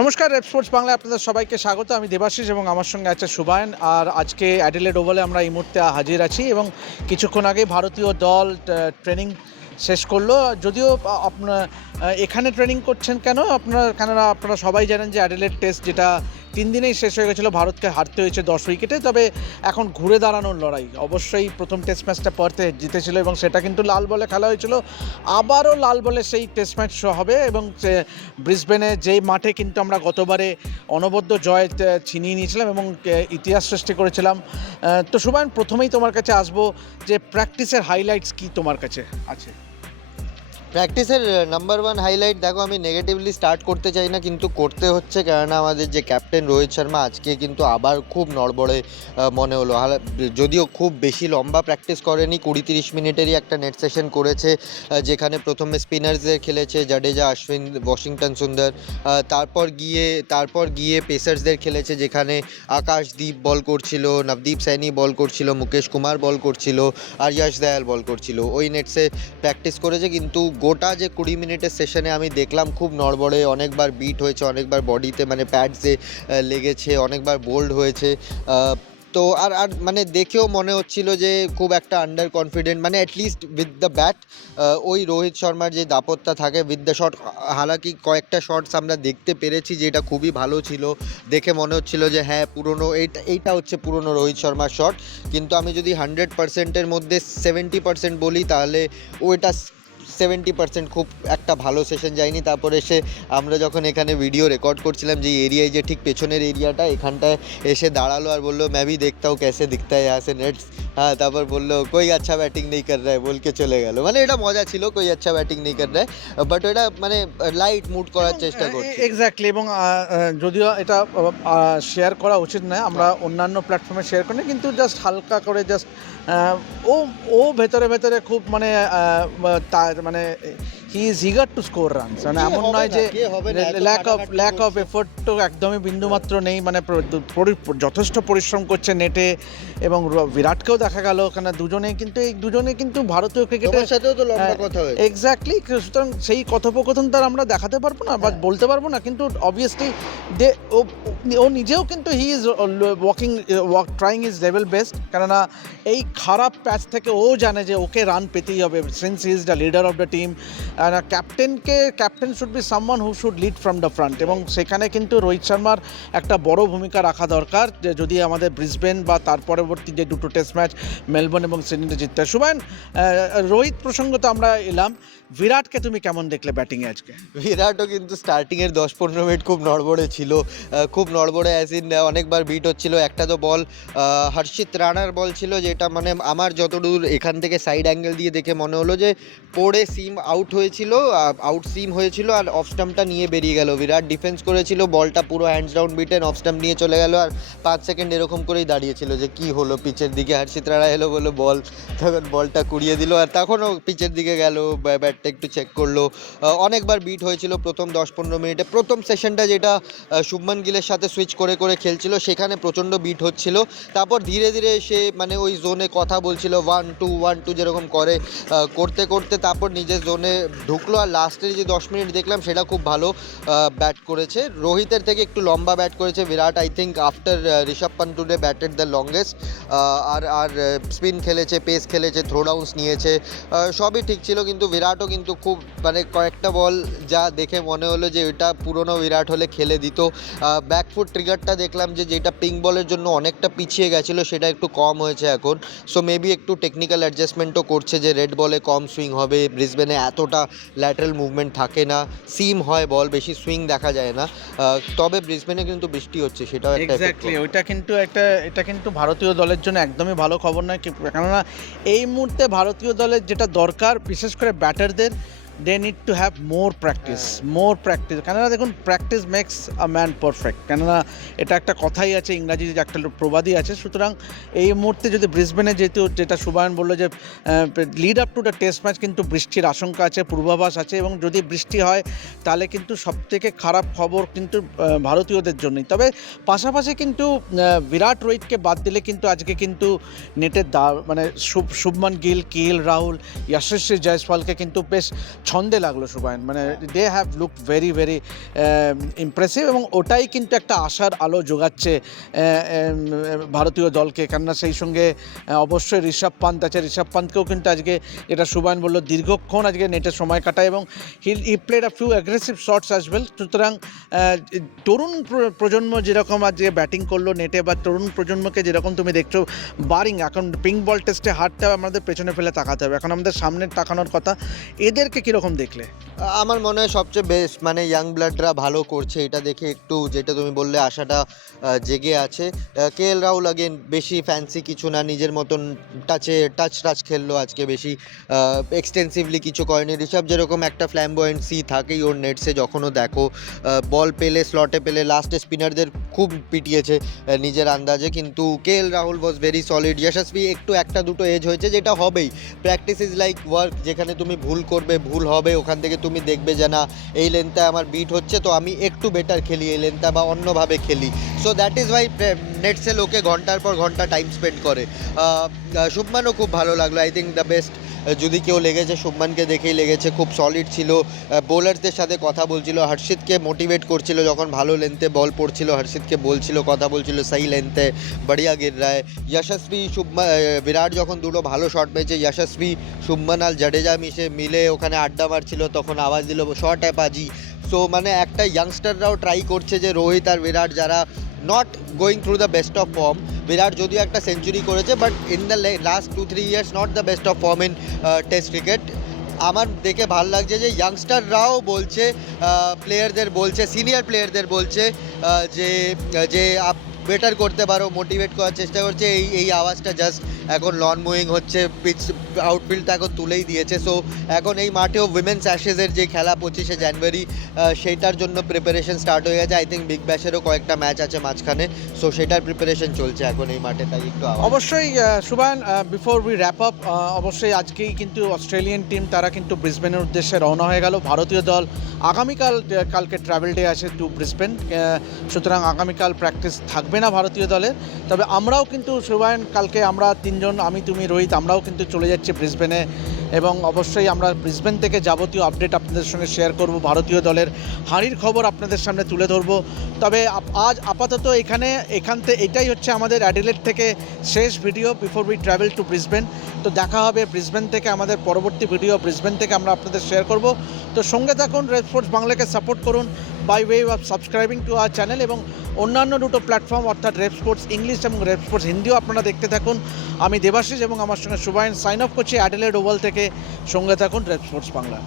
নমস্কার rape sports বাংলায় আপনাদের সবাইকে স্বাগত। আমি দেবাশিস এবং আমার সঙ্গে আছে সুবায়ন। আর আজকে অ্যাডিলেড ওভালে আমরা এই মুহূর্তে হাজির আছি এবং কিছুক্ষণ আগে ভারতীয় দল ট্রেনিং শেষ করল। যদিও আপনার এখানে ট্রেনিং করছেন কেন? আপনারা, কেননা আপনারা সবাই জানেন যে অ্যাডিলেড টেস্ট যেটা তিন দিনেই শেষ হয়ে গেছিল, ভারতকে হারতে হয়েছে দশ উইকেটে। তবে এখন ঘুরে দাঁড়ানোর লড়াই। অবশ্যই প্রথম টেস্ট ম্যাচটা পরতে জিতেছিল এবং সেটা কিন্তু লাল বলে খেলা হয়েছিল। আবারও লাল বলে সেই টেস্ট ম্যাচ হবে এবং ব্রিসবেনে যেই মাঠে কিন্তু আমরা গতবারে অনবদ্য জয় ছিনিয়ে নিয়েছিলাম এবং ইতিহাস সৃষ্টি করেছিলাম। তো সুবায়ন প্রথমেই তোমার কাছে আসব যে প্র্যাকটিসের হাইলাইটস কি তোমার কাছে আছে? প্র্যাকটিসের নাম্বার ওয়ান হাইলাইট দেখো আমি নেগেটিভলি স্টার্ট করতে চাই না, কিন্তু করতে হচ্ছে কেননা আমাদের যে ক্যাপ্টেন রোহিত শর্মা, আজকে কিন্তু আবার খুব নড়বড়ে মনে হলো। যদিও খুব বেশি লম্বা প্র্যাকটিস করেনি, কুড়ি তিরিশ মিনিটেরই একটা নেট সেশন করেছে যেখানে প্রথমে স্পিনার্সদের খেলেছে, জাডেজা, অশ্বিন ওয়াশিংটন সুন্দর তারপর গিয়ে তারপর গিয়ে পেসার্সদের খেলেছে, যেখানে আকাশদীপ বল করছিল, নবদীপ সাইনি বল করছিল, মুকেশ কুমার বল করছিল, আর ইয়াশ দয়াল বল করছিল। ওই নেটসে প্র্যাকটিস করেছে, কিন্তু গোটা যে কুড়ি মিনিটের সেশনে আমি দেখলাম খুব নড়বড়ে, অনেকবার বিট হয়েছে, অনেকবার বডিতে মানে প্যাডসে লেগেছে, অনেকবার বোল্ড হয়েছে। তো আর আর মানে দেখেও মনে হচ্ছিল যে খুব একটা আন্ডার কনফিডেন্ট মানে at least with the bat ওই রোহিত শর্মার যে দাপত্তা থাকে উইথ দ্য শট হালাকি কয়েকটা শটস আমরা দেখতে পেরেছি যেটা খুবই ভালো ছিল। দেখে মনে হচ্ছিল যে হ্যাঁ পুরনো, এইটা এইটা হচ্ছে পুরনো রোহিত শর্মার শট কিন্তু আমি যদি হান্ড্রেড পার্সেন্টের মধ্যে সেভেন্টি পার্সেন্ট বলি, তাহলে ওইটা সেভেন্টি পার্সেন্ট খুব একটা ভালো সেশন যায়নি। তারপরে এসে আমরা যখন এখানে ভিডিও রেকর্ড করছিলাম যে এরিয়ায় যে ঠিক পেছনের এরিয়াটা, এখানটায় এসে দাঁড়াল আর বলল ম্যাবি দেখতাও ক্যাসে দিখতা আসে নেটস হ্যাঁ তারপর বলল কই আচ্ছা ব্যাটিং নেই কর রে? বলকে চলে গেল। মানে এটা মজা ছিল কই আচ্ছা ব্যাটিং নেই কর রে? বাট এটা মানে লাইট মুড করার চেষ্টা করছে। এক্স্যাক্টলি এবং যদিও এটা শেয়ার করা উচিত নয় আমরা অন্যান্য প্ল্যাটফর্মে শেয়ার করি কিন্তু জাস্ট হালকা করে জাস্ট ও ও ভেতরে ভেতরে খুব মানে মানে he is eager to score runs মানে এমন নয় যে lack of lack of effort তো একদমই বিন্দুমাত্র নেই। মানে যথেষ্ট পরিশ্রম করছে নেটে এবং বিরাটকেও দেখা গেল ওখানে দুজনে কিন্তু এই দুজনে কিন্তু ভারতীয় ক্রিকেটে তোমার সাথেও তো লম্বা হ্যাঁ, কথা হয়েছে। এক্স্যাক্টলি সুতরাং সেই কথোপকথন তার আমরা দেখাতে পারব না বা বলতে পারব না। কিন্তু অবভিয়াসলি দে ও নিজেও কিন্তু he is working trying his level best কেননা এই খারাপ প্যাচ থেকে ও জানে যে ওকে রান পেতেই হবে since is the leader of the team ক্যাপ্টেনকে captain should be someone who should lead from the front এবং সেখানে কিন্তু রোহিত শর্মার একটা বড় ভূমিকা রাখা দরকার যে যদি আমাদের ব্রিসবেন বা তার পরবর্তী যে দুটো টেস্ট ম্যাচ মেলবোর্ন এবং সিডনিতে জিততে। আহ, রোহিত প্রসঙ্গত আমরা এলাম বিরাটকে তুমি কেমন দেখলে ব্যাটিংয়ে আজকে? বিরাটও কিন্তু স্টার্টিংয়ের দশ পনেরো মিনিট খুব নড়বড়ে ছিল খুব নড়বড়ে অ্যাজ ইন অনেকবার বিট হচ্ছিল। একটা তো বল হর্ষিত রানার বল ছিল, যেটা মানে আমার যতদূর এখান থেকে সাইড অ্যাঙ্গেল দিয়ে দেখে মনে হলো যে, পড়ে সিম আউট হয়েছিল আউট সিম হয়েছিল আর অফ স্টাম্পটা নিয়ে বেরিয়ে গেল। বিরাট ডিফেন্স করেছিল, বলটা পুরো hands down beaten off stump নিয়ে চলে গেল আর পাঁচ সেকেন্ড এরকম করেই দাঁড়িয়েছিল যে, কি হলো পিচের দিকে? হর্ষিত রানা এলো বলল, বল। তখন বলটা কুড়িয়ে দিল আর তখনও পিচের দিকে গেল ব্যাটটা একটু চেক করল। অনেকবার বিট হয়েছিল প্রথম দশ পনেরো মিনিটে। প্রথম সেশনটা যেটা শুভমান গিলের সাথে সুইচ করে করে খেলছিল। সেখানে প্রচণ্ড বিট হচ্ছিল। তারপর ধীরে ধীরে সে মানে ওই জোনে কথা বলছিল ওয়ান টু ওয়ান টু যেরকম করে করতে করতে তারপর নিজের জোনে ঢুকলো। আর লাস্টের যে দশ মিনিট দেখলাম, সেটা খুব ভালো ব্যাট করেছে। রোহিতের থেকে একটু লম্বা ব্যাট করেছে Virat. I think after Rishabh পান্টুডে batted the longest আর আর স্পিন খেলেছে পেস খেলেছে থ্রো ডাউন্স নিয়েছে সবই ঠিক ছিল। কিন্তু বিরাটও কিন্তু খুব মানে কয়েকটা বল যা দেখে মনে হলো যে এটা পুরনো বিরাট হলে খেলে দিত। ব্যাকফুট ট্রিগারটা দেখলাম যে যেটা পিঙ্ক বলের জন্য অনেকটা পিছিয়ে গেছিল সেটা একটু কম হয়েছে এখন। সো মেবি একটু টেকনিক্যাল অ্যাডজাস্টমেন্টও করছে যে রেড বলে কম সুইং হবে ব্রিসবেনে এতটা ল্যাটারাল মুভমেন্ট থাকে না। সিম হয় বল বেশি সুইং দেখা যায় না। তবে ব্রিসবেনে কিন্তু বৃষ্টি হচ্ছে সেটাও একটা এক্স্যাক্টলি ওইটা কিন্তু একটা এটা কিন্তু ভারতীয় দলের জন্য একদমই ভালো খবর নয় কেননা এই মুহূর্তে ভারতীয় দলের যেটা দরকার বিশেষ করে ব্যাটারদের they need to have more practice more practice কেননা দেখুন practice makes a man perfect কেননা এটা একটা কথাই আছে ইংরাজি যে একটা প্রবাদই আছে, সুতরাং এই মুহূর্তে যদি ব্রিসবেনে যেহেতু যেটা সুবায়ন বলল যে lead up to the test match কিন্তু বৃষ্টির আশঙ্কা আছে, পূর্বাভাস আছে, এবং যদি বৃষ্টি হয়, তাহলে কিন্তু সবথেকে খারাপ খবর কিন্তু ভারতীয়দের জন্যই। তবে পাশাপাশি কিন্তু বিরাট রোহিতকে বাদ দিলে কিন্তু আজকে কিন্তু নেটের দা মানে শুভ, শুভমান গিল কিল রাহুল যশস্বী জয়সওয়ালকে কিন্তু বেশ ছন্দে লাগল সুবায়ন মানে they have look very very impressive এবং ওটাই কিন্তু একটা আশার আলো যোগাচ্ছে ভারতীয় দলকে। কেননা সেই সঙ্গে অবশ্যই ঋষভ পান্ত আছে। ঋষভ পান্তকেও কিন্তু আজকে এটা সুবায়ন বলল দীর্ঘক্ষণ আজকে নেটে সময় কাটায় এবং he E played a few aggressive shots as well সুতরাং তরুণ প্র- প্রজন্ম যেরকম আজকে ব্যাটিং করল নেটে বা তরুণ প্রজন্মকে যেরকম তুমি দেখছ বারিং এখন পিঙ্ক বল টেস্টে হারটা আমাদের পেছনে ফেলে তাকাতে হবে। এখন আমাদের সামনে তাকানোর কথা এদেরকে কীরকম দেখলে? আমার মনে হয় সবচেয়ে বেস্ট মানে ইয়াং ব্লাডরা ভালো করছে এটা দেখে একটু যেটা তুমি বললে আশাটা জেগে আছে। কে এল রাহুল আগেন বেশি ফ্যান্সি কিছু না, নিজের মতন টাচে টাচ টাচ খেললো আজকে বেশি এক্সটেন্সিভলি কিছু করেনি। ঋষভ যেরকম একটা ফ্ল্যাম্বয়েন্সি থাকেই ওর নেটসে যখনও দেখো বল পেলে স্লটে পেলে লাস্টে স্পিনারদের খুব পিটিয়েছে নিজের আন্দাজে। কিন্তু K L Rahul was very solid Yashasvi একটু একটা দুটো এজ হয়েছে, যেটা হবেই। প্র্যাকটিস ইজ লাইক ওয়ার্ক যেখানে তুমি ভুল করবে, ভুল হবে, ওখান থেকে তুমি দেখবে যে না, এই লেনটা আমার বিট হচ্ছে, তো আমি একটু বেটার খেলি, এই লেনটা বা অন্যভাবে খেলি। সো দ্যাট ইজ ওয়াই নেটসে লোকে ঘণ্টার পর ঘণ্টা টাইম স্পেন্ড করে। শুভমানও খুব ভালো লাগল। আই থিঙ্ক দ্য বেস্ট যদি কেউ লেগেছে, শুভমানকে দেখেই লেগেছে। খুব সলিড ছিল। বোলারদের সাথে কথা বলছিল। হর্ষিতকে মোটিভেট করছিল যখন ভালো লেন্থে বল পড়ছিল। হর্ষিতকে বলছিল, কথা বলছিল সেই লেন্থে বড়িয়া গির রায় যশস্বী শুভমা বিরাট যখন দুটো ভালো শট পেয়েছে যশস্বী শুভমান আর জাডেজা মিশে, মিলে ওখানে আড্ডা মারছিল। তখন আওয়াজ দিল শর্ট অ্যাপাজি সো মানে একটা ইয়াংস্টাররাও ট্রাই করছে যে, রোহিত আর বিরাট যারা not going through the best of form Virat যদিও একটা সেঞ্চুরি করেছে but in the last two three years not the best of form in test cricket আমার দেখে ভালো লাগছে যে ইয়াংস্টাররাও বলছে প্লেয়ারদের বলছে সিনিয়র প্লেয়ারদের বলছে আহ, যে যে বেটার করতে পারো মোটিভেট করার চেষ্টা করছে এই এই আওয়াজটা জাস্ট এখন লন মুভিং হচ্ছে পিচ আউটফিল্ডটা এখন তুলেই দিয়েছে। সো এখন এই মাঠেও উইমেন্স অ্যাশেজের যে খেলা পঁচিশে জানুয়ারি আহ, সেইটার জন্য প্রিপারেশন স্টার্ট হয়ে গেছে। আই থিঙ্ক বিগ ব্যাশেরও কয়েকটা ম্যাচ আছে মাঝখানে। সো সেটার প্রিপারেশন চলছে এখন এই মাঠে তাই একটু অবশ্যই সুবান বিফোর উই র্যাপ আপ অবশ্যই আজকেই কিন্তু অস্ট্রেলিয়ান টিম তারা কিন্তু ব্রিসবেনের উদ্দেশ্যে রওনা হয়ে গেল। ভারতীয় দল আগামীকাল কালকে ট্রাভেল ডে আছে টু ব্রিসবেন সুতরাং আগামীকাল প্র্যাকটিস থাকবে না ভারতীয় দলের। তবে আমরাও কিন্তু সুবায়ন কালকে আমরা তিনজন আমি তুমি রোহিত আমরাও কিন্তু চলে যাচ্ছি। ব্রিসবেনে এবং অবশ্যই আমরা ব্রিসবেন থেকে যাবতীয় আপডেট আপনাদের সঙ্গে শেয়ার করব। ভারতীয় দলের হারির খবর আপনাদের সামনে তুলে ধরবো। তবে আজ আপাতত এখানে, এখান থেকে এটাই হচ্ছে আমাদের অ্যাডিলেট থেকে শেষ video before we travel to Brisbane. তো দেখা হবে ব্রিসবেন থেকে আমাদের পরবর্তী ভিডিও ব্রিসবেন থেকে আমরা আপনাদের শেয়ার করব। তো সঙ্গে থাকুন রেড স্পোর্টস বাংলাকে সাপোর্ট করুন by way of subscribing to our channel এবং অন্যান্য দুটো প্ল্যাটফর্ম অর্থাৎ রেপ স্পোর্টস ইংলিশ এবং রেপ স্পোর্টস হিন্দিও আপনারা দেখতে থাকুন। আমি দেবাশিস এবং আমার সঙ্গে সুবাইন সাইন অফ করছি। অ্যাডেলেড ওভাল থেকে সঙ্গে থাকুন রেপ স্পোর্টস বাংলা